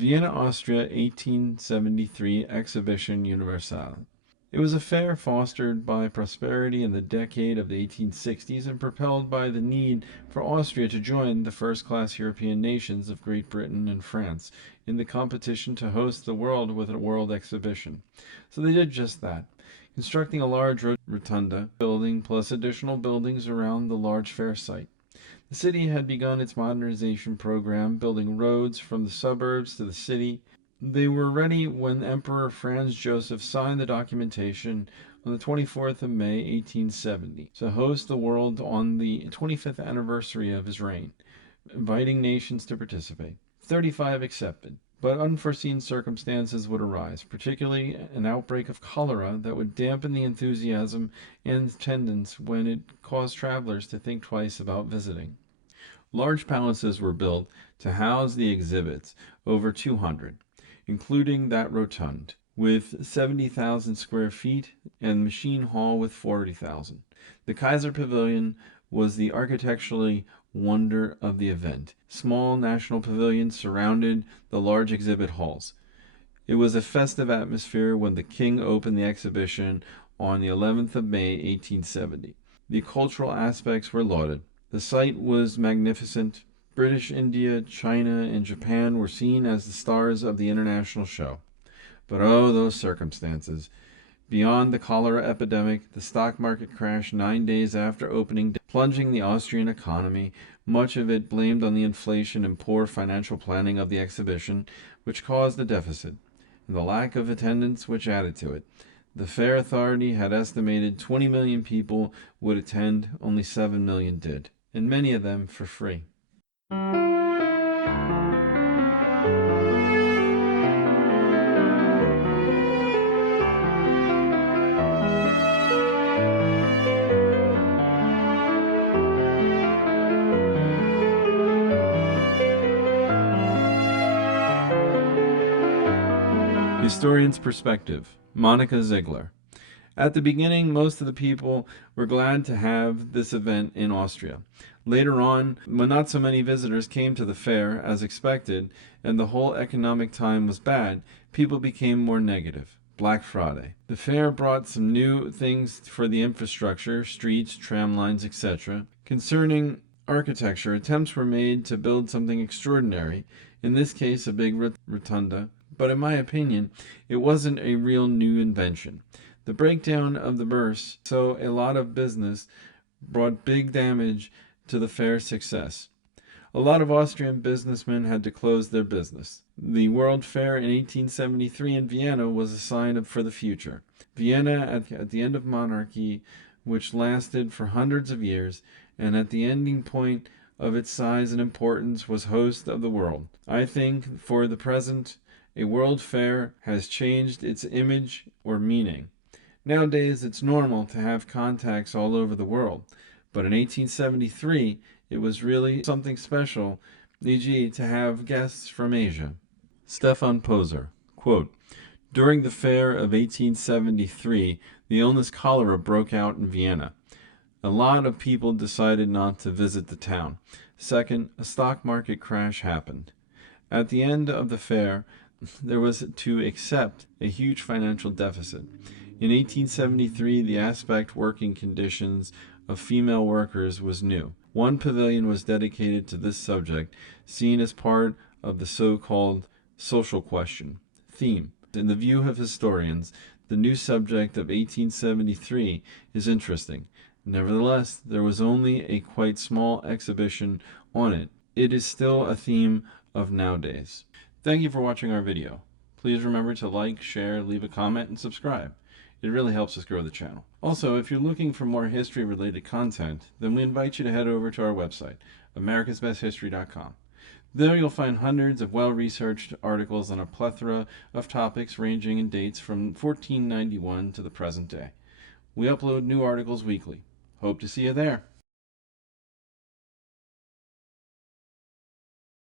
Vienna, Austria, 1873, Exposition Universelle. It was a fair fostered by prosperity in the decade of the 1860s and propelled by the need for Austria to join the first-class European nations of Great Britain and France in the competition to host the world with a world exhibition. So they did just that, constructing a large rotunda building plus additional buildings around the large fair site. The city had begun its modernization program, building roads from the suburbs to the city. They were ready when Emperor Franz Joseph signed the documentation on the 24th of May, 1870, to host the world on the 25th anniversary of his reign, inviting nations to participate. 35 accepted, but unforeseen circumstances would arise, particularly an outbreak of cholera that would dampen the enthusiasm and attendance when it caused travelers to think twice about visiting. Large palaces were built to house the exhibits, over 200. Including that Rotunde, with 70,000 square feet, and Machine Hall with 40,000. The Kaiser Pavilion was the architecturally wonder of the event. Small national pavilions surrounded the large exhibit halls. It was a festive atmosphere when the king opened the exhibition on the 11th of May, 1870. The cultural aspects were lauded. The site was magnificent. British India, China, and Japan were seen as the stars of the international show. But oh, those circumstances. Beyond the cholera epidemic, the stock market crashed 9 days after opening, plunging the Austrian economy, much of it blamed on the inflation and poor financial planning of the exhibition, which caused the deficit, and the lack of attendance which added to it. The Fair Authority had estimated 20 million people would attend, only 7 million did, and many of them for free. Historian's perspective. Monica Ziegler. At the beginning, most of the people were glad to have this event in Austria. Later on, when not so many visitors came to the fair as expected, and the whole economic time was bad, people became more negative. Black Friday. The fair brought some new things for the infrastructure, streets, tram lines, etc. Concerning architecture, attempts were made to build something extraordinary, in this case a big rotunda, but in my opinion, it wasn't a real new invention. The breakdown of the bourse, so a lot of business, brought big damage to the fair's success. A lot of Austrian businessmen had to close their business. The World Fair in 1873 in Vienna was a sign for the future. Vienna at the end of monarchy, which lasted for hundreds of years, and at the ending point of its size and importance was host of the world. I think, for the present, a World Fair has changed its image or meaning. Nowadays, it's normal to have contacts all over the world, but in 1873, it was really something special, e.g. to have guests from Asia. Stefan Poser, quote, "During the fair of 1873, the illness cholera broke out in Vienna. A lot of people decided not to visit the town. Second, a stock market crash happened. At the end of the fair, there was to accept a huge financial deficit. In 1873, the aspect working conditions of female workers was new. One pavilion was dedicated to this subject, seen as part of the so-called social question theme. In the view of historians, the new subject of 1873 is interesting. Nevertheless, there was only a quite small exhibition on it. It is still a theme of nowadays." Thank you for watching our video. Please remember to like, share, leave a comment, and subscribe. It really helps us grow the channel. Also, if you're looking for more history-related content, then we invite you to head over to our website, americasbesthistory.com. There you'll find hundreds of well-researched articles on a plethora of topics ranging in dates from 1491 to the present day. We upload new articles weekly. Hope to see you there.